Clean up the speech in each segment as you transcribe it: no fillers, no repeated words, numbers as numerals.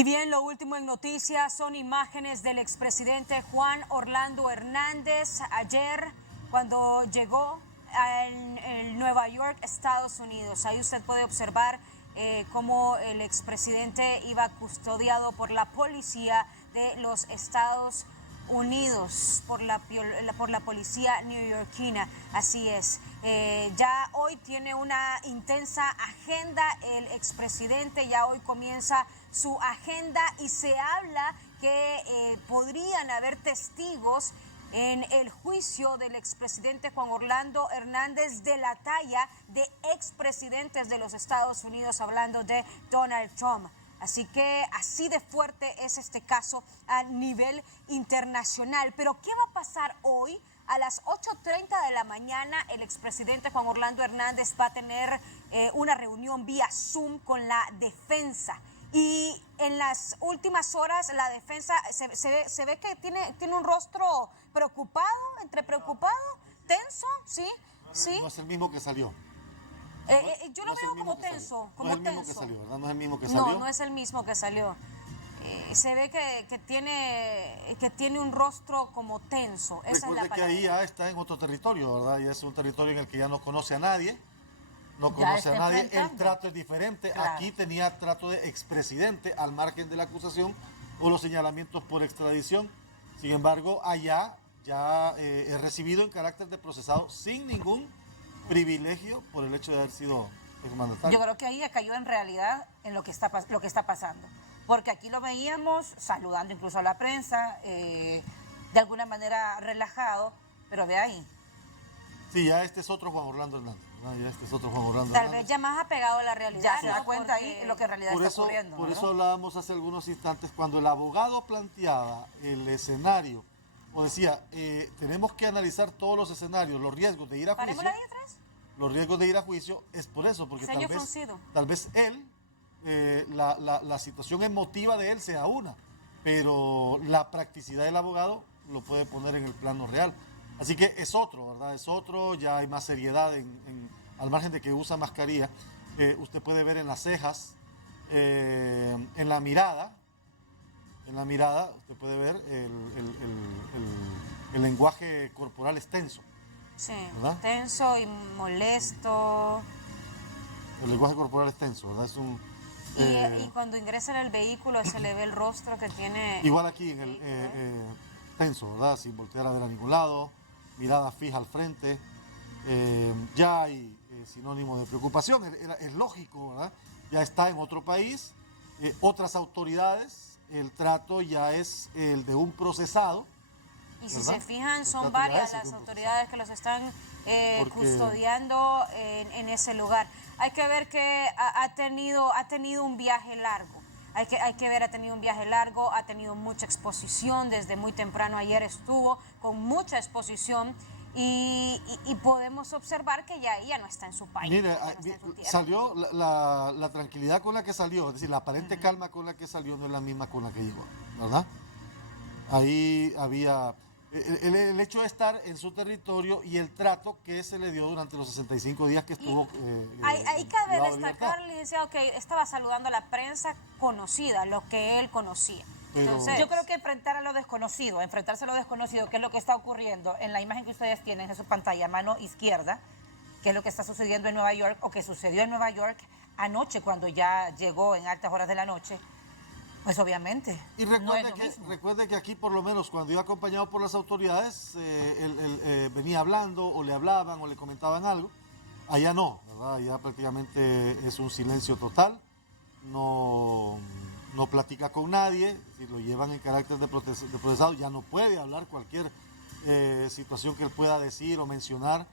Y bien, lo último en noticias son imágenes del expresidente Juan Orlando Hernández ayer cuando llegó en Nueva York, Estados Unidos. Ahí usted puede observar cómo el expresidente iba custodiado por la policía de los Estados Unidos, por la policía neoyorquina. Así es. Ya hoy tiene una intensa agenda el expresidente, ya hoy comienza su agenda y se habla que podrían haber testigos en el juicio del expresidente Juan Orlando Hernández de la talla de expresidentes de los Estados Unidos, hablando de Donald Trump. Así que así de fuerte es este caso a nivel internacional. Pero ¿qué va a pasar hoy? A las 8:30 de la mañana el expresidente Juan Orlando Hernández va a tener una reunión vía Zoom con la defensa. Y en las últimas horas la defensa se ve que tiene un rostro preocupado, entre preocupado, tenso, ¿sí? ¿Sí? No es el mismo que salió. Yo lo veo como tenso, como tenso. No es el mismo que salió, ¿verdad? No es el mismo que salió. No, no es el mismo que salió. Se ve que tiene un rostro como tenso. Esa Recuerde es la que ahí ya está en otro territorio, ¿verdad? Ya es un territorio en el que ya no conoce a nadie. No Ya conoce a está nadie, enfrentando. el trato es diferente. Claro. Aquí tenía trato de expresidente al margen de la acusación o los señalamientos por extradición. Sin embargo, allá ya es recibido en carácter de procesado sin ningún privilegio por el hecho de haber sido exmandatario. Yo creo que ahí cayó en realidad en lo que está pasando. Porque aquí lo veíamos saludando incluso a la prensa, de alguna manera relajado, pero ve ahí. Sí, ya este es otro Juan Orlando Hernández. ¿No? Ya este es otro Juan Orlando Tal Hernández. vez ya más apegado a la realidad. Ya se ¿no? da cuenta Porque ahí lo que en realidad Por está eso, ocurriendo. por ¿no? eso hablábamos hace algunos instantes, cuando el abogado planteaba el escenario, o decía, tenemos que analizar todos los escenarios, los riesgos de ir a juicio. ¿Parémosla ahí atrás? Los riesgos de ir a juicio es por eso, porque Ceño fruncido. tal vez él, la situación emotiva de él sea una, pero la practicidad del abogado lo puede poner en el plano real. Así que es otro, ¿verdad? Es otro, ya hay más seriedad al margen de que usa mascarilla. Usted puede ver en las cejas, en la mirada, usted puede ver el lenguaje corporal es tenso. Sí, ¿verdad? tenso y molesto. El lenguaje corporal es tenso, ¿verdad? Es un... Y cuando ingresa en el vehículo se le ve el rostro que tiene. Igual aquí en el tenso, ¿verdad? Sin voltear a ver a ningún lado, mirada fija al frente. Ya hay sinónimo de preocupación, es lógico, ¿verdad? Ya está en otro país, otras autoridades, el trato ya es el de un procesado. Y si ¿verdad? se fijan, El son trato ya varias es el de las un autoridades que los están Porque- custodiando en ese lugar. Hay que ver que ha tenido un viaje largo. Hay que ver, ha tenido un viaje largo, ha tenido mucha exposición, desde muy temprano ayer estuvo con mucha exposición y podemos observar que ya no está en su país. Mire, ya no está en su tierra. salió la tranquilidad con la que salió, es decir, la aparente calma con la que salió no es la misma con la que llegó, ¿verdad? Ahí había el hecho de estar en su territorio y el trato que se le dio durante los 65 días que estuvo. Ahí cabe privado de libertad. destacar, licenciado, que estaba saludando a la prensa conocida, lo que él conocía. Pero- Entonces, Yo creo que enfrentarse a lo desconocido, que es lo que está ocurriendo en la imagen que ustedes tienen en su pantalla, mano izquierda, que es lo que está sucediendo en Nueva York, o que sucedió en Nueva York anoche cuando ya llegó en altas horas de la noche, pues obviamente Y no es recuerde, lo mismo. recuerde que aquí, por lo menos, cuando iba acompañado por las autoridades, él venía hablando, o le hablaban, o le comentaban algo. Allá no, ¿verdad? Allá prácticamente es un silencio total. No platica con nadie. Si lo llevan en carácter de procesado, ya no puede hablar cualquier situación que él pueda decir o mencionar.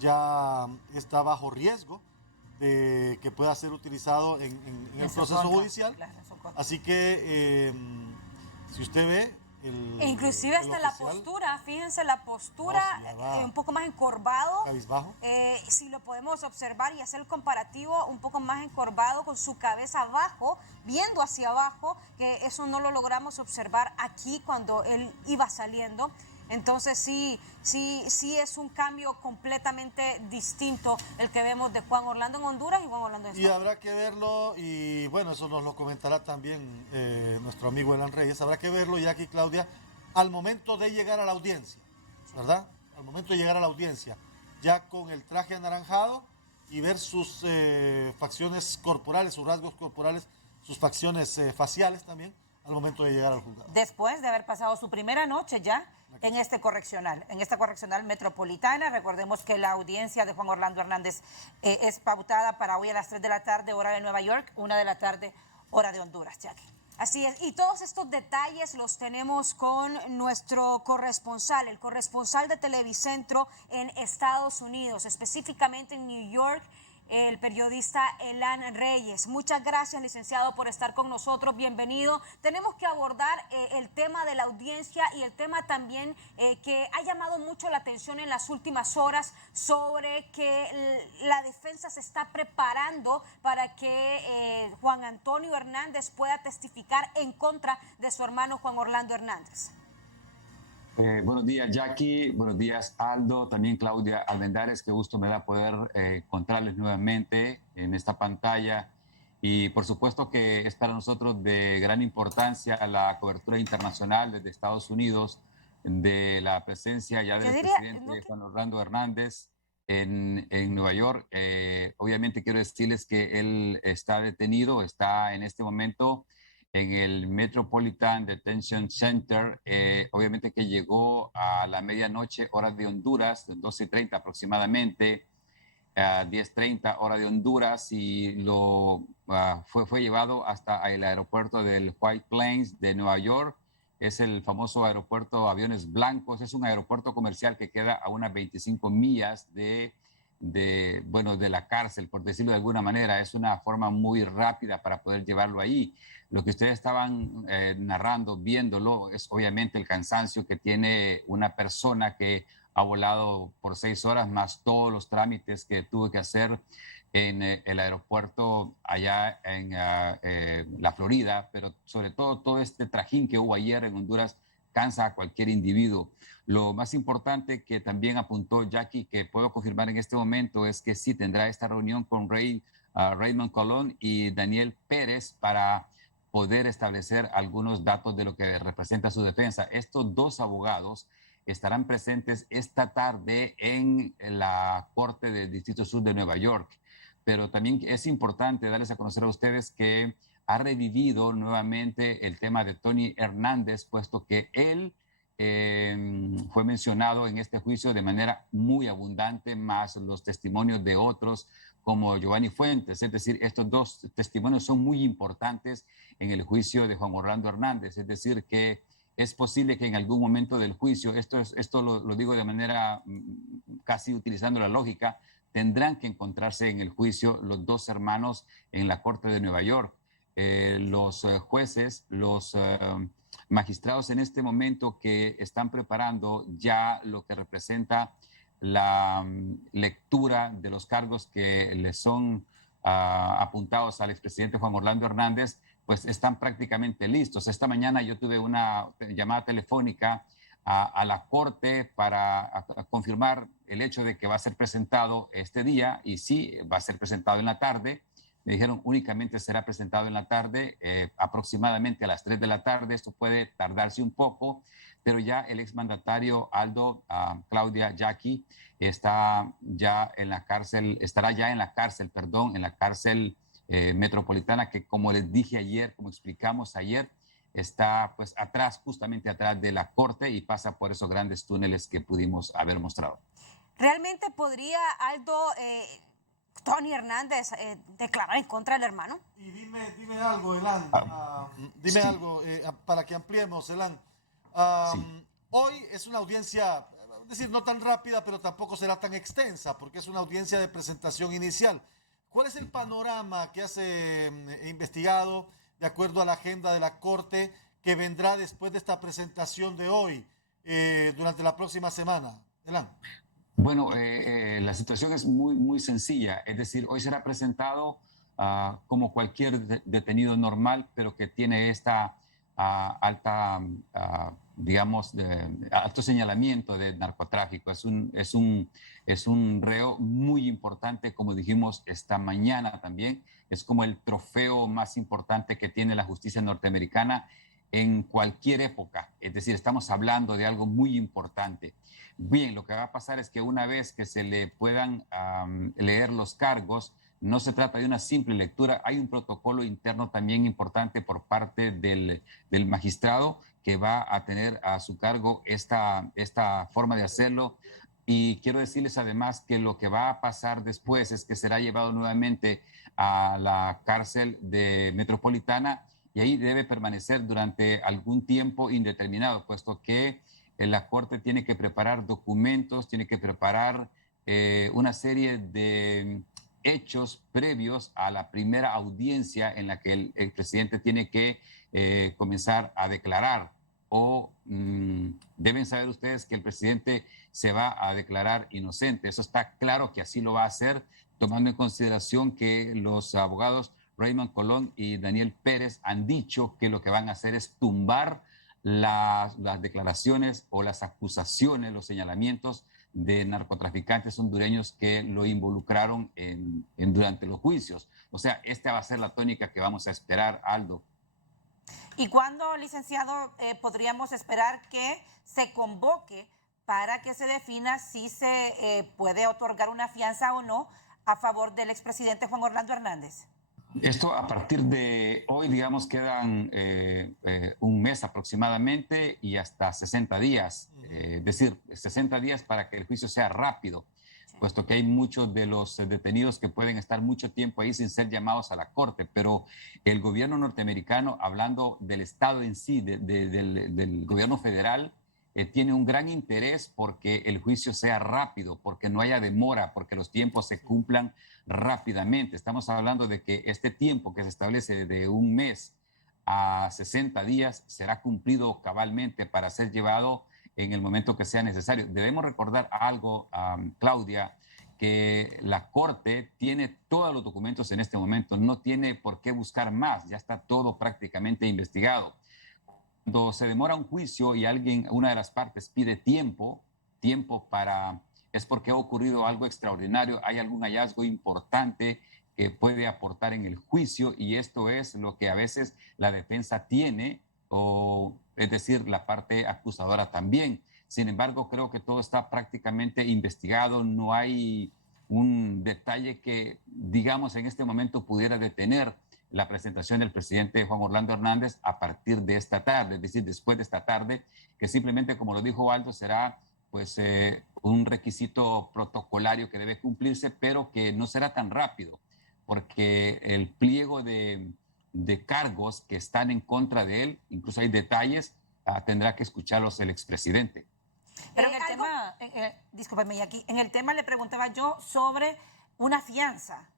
Ya está bajo riesgo de que pueda ser utilizado en el su proceso contra, judicial. claro, en su contra. Así que si usted ve e inclusive hasta la postura, fíjense la postura, No, sí, ya va. un poco más encorvado. cabizbajo, Si lo podemos observar y hacer el comparativo un poco más encorvado con su cabeza abajo, viendo hacia abajo, que eso no lo logramos observar aquí cuando él iba saliendo. Entonces sí es un cambio completamente distinto el que vemos de Juan Orlando en Honduras y Juan Orlando en Y Estados habrá que verlo, y bueno, eso nos lo comentará también nuestro amigo Elan Reyes, habrá que verlo, Jackie y Claudia, al momento de llegar a la audiencia, ¿verdad? Al momento de llegar a la audiencia, ya con el traje anaranjado y ver sus facciones corporales, sus rasgos corporales, sus facciones faciales también, al momento de llegar al juzgado. Después de haber pasado su primera noche ya en esta correccional metropolitana. Recordemos que la audiencia de Juan Orlando Hernández es pautada para hoy a las 3 de la tarde, hora de Nueva York, 1 de la tarde, hora de Honduras, Jackie. Así es, y todos estos detalles los tenemos con nuestro corresponsal, el corresponsal de Televicentro en Estados Unidos, específicamente en New York, el periodista Elan Reyes. Muchas gracias, licenciado, por estar con nosotros. Bienvenido. Tenemos que abordar el tema de la audiencia y el tema también que ha llamado mucho la atención en las últimas horas sobre que la defensa se está preparando para que Juan Antonio Hernández pueda testificar en contra de su hermano Juan Orlando Hernández. Buenos días, Jackie. Buenos días, Aldo. También Claudia Almendares. Qué gusto me da poder encontrarles nuevamente en esta pantalla. Y por supuesto que es para nosotros de gran importancia la cobertura internacional desde Estados Unidos de la presencia ya del presidente Juan Orlando Hernández en Nueva York. Obviamente quiero decirles que él está detenido, está en este momento en el Metropolitan Detention Center, obviamente que llegó a la medianoche, hora de Honduras, 12:30 aproximadamente, 10:30 hora de Honduras, y fue llevado hasta el aeropuerto del White Plains de Nueva York. Es el famoso aeropuerto Aviones Blancos. Es un aeropuerto comercial que queda a unas 25 millas de la cárcel, por decirlo de alguna manera. Es una forma muy rápida para poder llevarlo ahí. Lo que ustedes estaban narrando, viéndolo, es obviamente el cansancio que tiene una persona que ha volado por 6 horas, más todos los trámites que tuvo que hacer en el aeropuerto allá en la Florida, pero sobre todo este trajín que hubo ayer en Honduras cansa a cualquier individuo. Lo más importante que también apuntó Jackie, que puedo confirmar en este momento, es que sí tendrá esta reunión con Raymond Colón y Daniel Pérez para poder establecer algunos datos de lo que representa su defensa. Estos dos abogados estarán presentes esta tarde en la Corte del Distrito Sur de Nueva York. Pero también es importante darles a conocer a ustedes que ha revivido nuevamente el tema de Tony Hernández, puesto que él fue mencionado en este juicio de manera muy abundante, más los testimonios de otros como Giovanni Fuentes. Es decir, estos dos testimonios son muy importantes en el juicio de Juan Orlando Hernández. Es decir, que es posible que en algún momento del juicio, esto lo digo de manera casi utilizando la lógica, tendrán que encontrarse en el juicio los dos hermanos en la Corte de Nueva York. Los jueces, los magistrados en este momento que están preparando ya lo que representa la lectura de los cargos que le son apuntados al expresidente Juan Orlando Hernández, pues están prácticamente listos. Esta mañana yo tuve una llamada telefónica a la Corte para confirmar el hecho de que va a ser presentado este día, y sí, va a ser presentado en la tarde. Me dijeron únicamente será presentado en la tarde, aproximadamente a las 3 de la tarde. Esto puede tardarse un poco, pero ya el exmandatario Aldo, Claudia, Jackie, estará ya en la cárcel metropolitana, que como les dije ayer, como explicamos ayer, está pues atrás, justamente atrás de la Corte, y pasa por esos grandes túneles que pudimos haber mostrado. ¿Realmente podría, Aldo, Tony Hernández declarar en contra del hermano? Y dime algo, Elan, sí. algo para que ampliemos, Elan. Sí. Hoy es una audiencia, es decir, no tan rápida, pero tampoco será tan extensa, porque es una audiencia de presentación inicial. ¿Cuál es el panorama que has investigado de acuerdo a la agenda de la Corte que vendrá después de esta presentación de hoy, durante la próxima semana? Elan. Bueno, la situación es muy, muy sencilla. Es decir, hoy será presentado como cualquier detenido normal, pero que tiene esta alta digamos, alto señalamiento de narcotráfico. Es un reo muy importante, como dijimos esta mañana también. Es como el trofeo más importante que tiene la justicia norteamericana en cualquier época. Es decir, estamos hablando de algo muy importante. Bien, lo que va a pasar es que una vez que se le puedan leer los cargos, no se trata de una simple lectura, hay un protocolo interno también importante por parte del magistrado que va a tener a su cargo esta forma de hacerlo. Y quiero decirles además que lo que va a pasar después es que será llevado nuevamente a la cárcel de Metropolitana y ahí debe permanecer durante algún tiempo indeterminado, puesto que la Corte tiene que preparar documentos, tiene que preparar una serie de hechos previos a la primera audiencia en la que el presidente tiene que comenzar a declarar. Deben saber ustedes que el presidente se va a declarar inocente. Eso está claro que así lo va a hacer, tomando en consideración que los abogados Raymond Colón y Daniel Pérez han dicho que lo que van a hacer es tumbar las declaraciones o las acusaciones, los señalamientos de narcotraficantes hondureños que lo involucraron durante los juicios. O sea, esta va a ser la tónica que vamos a esperar, Aldo. ¿Y cuándo, licenciado, podríamos esperar que se convoque para que se defina si se puede otorgar una fianza o no a favor del expresidente Juan Orlando Hernández? Esto a partir de hoy, digamos, quedan un mes aproximadamente y hasta 60 días. Es decir, 60 días para que el juicio sea rápido, puesto que hay muchos de los detenidos que pueden estar mucho tiempo ahí sin ser llamados a la corte. Pero el gobierno norteamericano, hablando del Estado en sí, del gobierno federal, tiene un gran interés porque el juicio sea rápido, porque no haya demora, porque los tiempos se cumplan rápidamente. Estamos hablando de que este tiempo que se establece de un mes a 60 días será cumplido cabalmente para ser llevado en el momento que sea necesario. Debemos recordar algo, Claudia, que la Corte tiene todos los documentos en este momento, no tiene por qué buscar más, ya está todo prácticamente investigado. Cuando se demora un juicio y una de las partes pide tiempo es porque ha ocurrido algo extraordinario, hay algún hallazgo importante que puede aportar en el juicio y esto es lo que a veces la defensa tiene, es decir, la parte acusadora también. Sin embargo, creo que todo está prácticamente investigado, no hay un detalle que, digamos, en este momento pudiera detener la presentación del presidente Juan Orlando Hernández a partir de esta tarde, es decir, después de esta tarde, que simplemente, como lo dijo Aldo, será pues un requisito protocolario que debe cumplirse, pero que no será tan rápido, porque el pliego de cargos que están en contra de él, incluso hay detalles, tendrá que escucharlos el expresidente. Pero en el tema, discúlpeme, Jackie, en el tema le preguntaba yo sobre una fianza.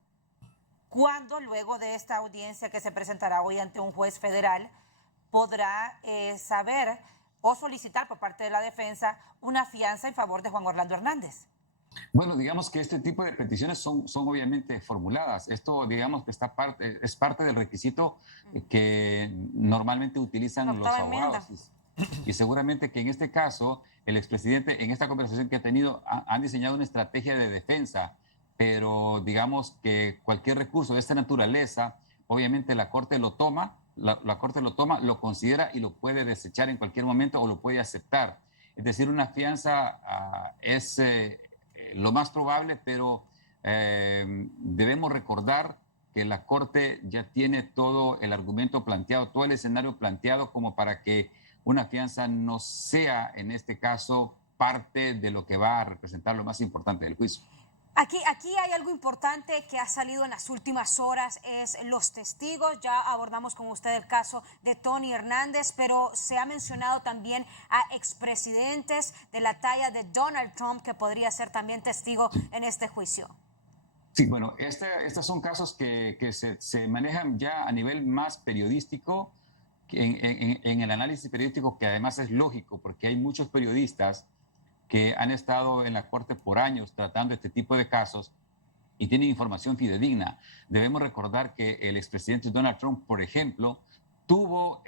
¿Cuándo, luego de esta audiencia que se presentará hoy ante un juez federal, podrá saber o solicitar por parte de la defensa una fianza en favor de Juan Orlando Hernández? Bueno, digamos que este tipo de peticiones son obviamente formuladas. Esto, digamos que es parte del requisito que normalmente utilizan los abogados. Y seguramente que en este caso, el expresidente, en esta conversación que ha tenido, han diseñado una estrategia de defensa, pero digamos que cualquier recurso de esta naturaleza, obviamente la Corte lo toma, la Corte lo toma, lo considera y lo puede desechar en cualquier momento o lo puede aceptar. Es decir, una fianza es lo más probable, pero debemos recordar que la Corte ya tiene todo el argumento planteado, todo el escenario planteado como para que una fianza no sea, en este caso, parte de lo que va a representar lo más importante del juicio. Aquí hay algo importante que ha salido en las últimas horas, es los testigos. Ya abordamos con usted el caso de Tony Hernández, pero se ha mencionado también a expresidentes de la talla de Donald Trump, que podría ser también testigo en este juicio. Sí, bueno, estos son casos que se manejan ya a nivel más periodístico, en el análisis periodístico, que además es lógico, porque hay muchos periodistas que han estado en la Corte por años tratando este tipo de casos y tienen información fidedigna. Debemos recordar que el expresidente Donald Trump, por ejemplo, tuvo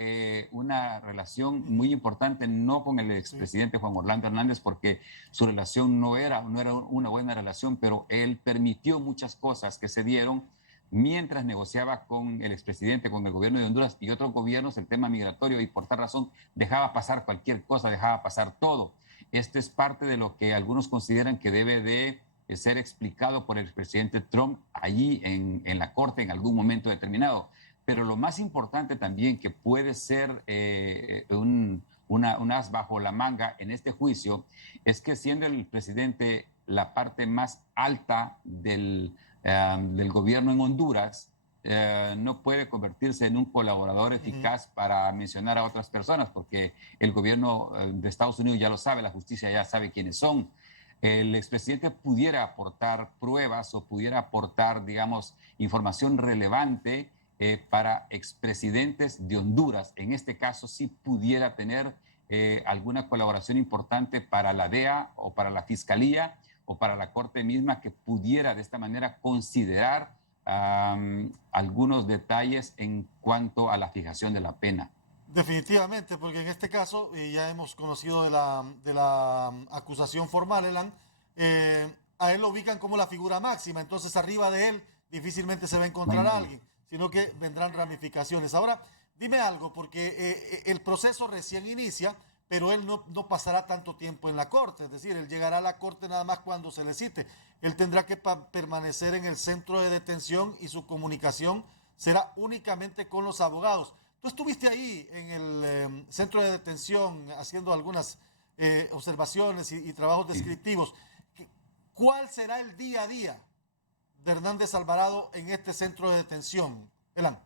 una relación muy importante, no con el expresidente Juan Orlando Hernández, porque su relación no era una buena relación, pero él permitió muchas cosas que se dieron mientras negociaba con el expresidente, con el gobierno de Honduras y otros gobiernos el tema migratorio, y por tal razón dejaba pasar cualquier cosa, dejaba pasar todo. Esto es parte de lo que algunos consideran que debe de ser explicado por el expresidente Trump allí en la corte en algún momento determinado. Pero lo más importante también que puede ser un as bajo la manga en este juicio es que, siendo el presidente la parte más alta del gobierno en Honduras, no puede convertirse en un colaborador eficaz para mencionar a otras personas, porque el gobierno de Estados Unidos ya lo sabe, la justicia ya sabe quiénes son. El expresidente pudiera aportar pruebas o pudiera aportar, digamos, información relevante para expresidentes de Honduras. En este caso sí pudiera tener alguna colaboración importante para la DEA o para la Fiscalía o para la Corte misma, que pudiera de esta manera considerar algunos detalles en cuanto a la fijación de la pena. Definitivamente, porque en este caso ya hemos conocido de la acusación formal, Elan, a él lo ubican como la figura máxima, entonces arriba de él difícilmente se va a encontrar a alguien, sino que vendrán ramificaciones. Ahora, dime algo, porque el proceso recién inicia, pero él no pasará tanto tiempo en la corte, es decir, él llegará a la corte nada más cuando se le cite. Él tendrá que permanecer en el centro de detención y su comunicación será únicamente con los abogados. Tú estuviste ahí en el centro de detención haciendo algunas observaciones y trabajos descriptivos. ¿Cuál será el día a día de Hernández Alvarado en este centro de detención? Elan.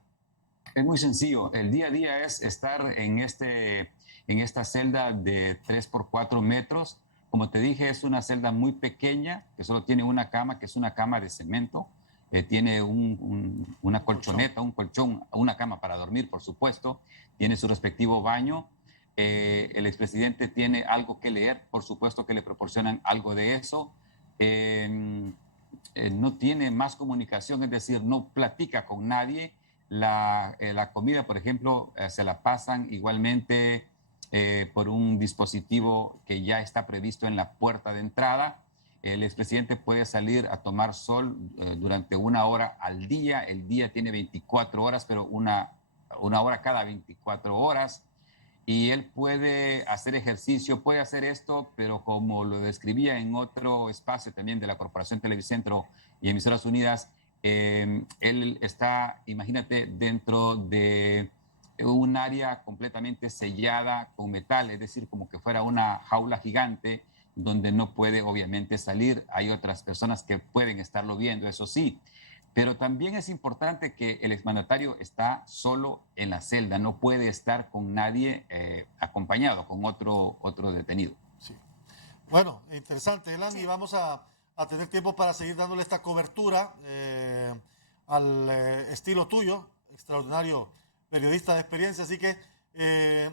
Es muy sencillo. El día a día es estar en esta celda de 3 por 4 metros. Como te dije, es una celda muy pequeña, que solo tiene una cama, que es una cama de cemento. Tiene una colchoneta, un colchón, una cama para dormir, por supuesto. Tiene su respectivo baño. El expresidente tiene algo que leer, por supuesto que le proporcionan algo de eso. No tiene más comunicación, es decir, no platica con nadie. La comida, por ejemplo, se la pasan igualmente por un dispositivo que ya está previsto en la puerta de entrada. El expresidente puede salir a tomar sol durante 1 hora al día. El día tiene 24 horas, pero una hora cada 24 horas. Y él puede hacer ejercicio, puede hacer esto, pero como lo describía en otro espacio también de la Corporación Televicentro y Emisoras Unidas, él está, imagínate, dentro de un área completamente sellada con metal, es decir, como que fuera una jaula gigante, donde no puede obviamente salir. Hay otras personas que pueden estarlo viendo, eso sí, pero también es importante que el exmandatario está solo en la celda, no puede estar con nadie acompañado, con otro detenido. Sí. Bueno, interesante, Elan, y vamos a tener tiempo para seguir dándole esta cobertura al estilo tuyo, extraordinario periodista de experiencia, así que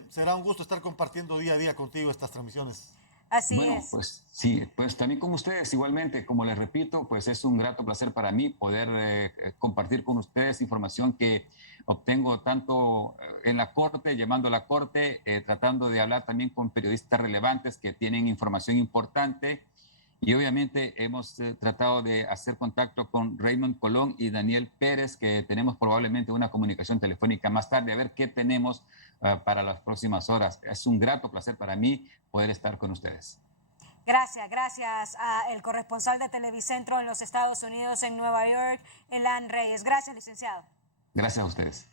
será un gusto estar compartiendo día a día contigo estas transmisiones. Así es. Pues sí, pues también con ustedes igualmente, como les repito, pues es un grato placer para mí poder compartir con ustedes información que obtengo tanto en la corte, llamando a la corte, tratando de hablar también con periodistas relevantes que tienen información importante, y obviamente hemos tratado de hacer contacto con Raymond Colón y Daniel Pérez, que tenemos probablemente una comunicación telefónica más tarde, a ver qué tenemos para las próximas horas. Es un grato placer para mí poder estar con ustedes. Gracias al corresponsal de Televicentro en los Estados Unidos, en Nueva York, Elan Reyes. Gracias, licenciado. Gracias a ustedes.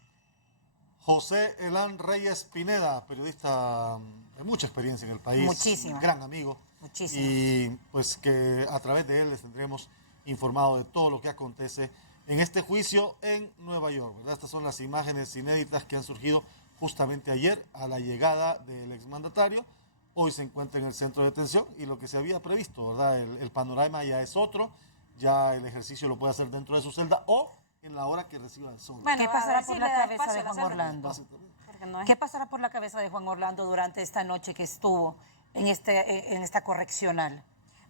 José Elan Reyes Pineda, periodista de mucha experiencia en el país. Muchísima. Gran amigo. Muchísimo. Y pues que a través de él les tendremos informado de todo lo que acontece en este juicio en Nueva York, ¿verdad? Estas son las imágenes inéditas que han surgido justamente ayer a la llegada del exmandatario. Hoy se encuentra en el centro de detención y lo que se había previsto, ¿verdad? El panorama ya es otro, ya el ejercicio lo puede hacer dentro de su celda o en la hora que reciba el sol. Bueno, ¿qué pasará por la cabeza espacio de a la Juan celda? Orlando? ¿Qué pasará por la cabeza de Juan Orlando durante esta noche que estuvo en esta correccional?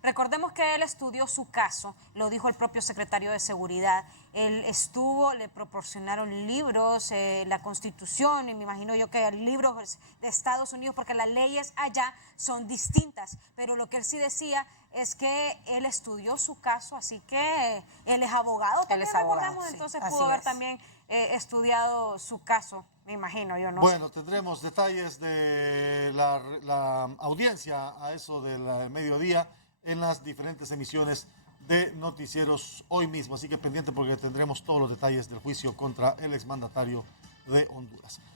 Recordemos que él estudió su caso, lo dijo el propio secretario de Seguridad. Él estuvo, le proporcionaron libros, la Constitución, y me imagino yo que libros de Estados Unidos, porque las leyes allá son distintas. Pero lo que él sí decía es que él estudió su caso, así que él es abogado. Él También es abogado, recordemos, sí, entonces así pudo haber es. también estudiado su caso, me imagino yo, ¿no? Bueno, tendremos detalles de la audiencia a eso del mediodía en las diferentes emisiones de noticieros hoy mismo. Así que pendiente porque tendremos todos los detalles del juicio contra el exmandatario de Honduras.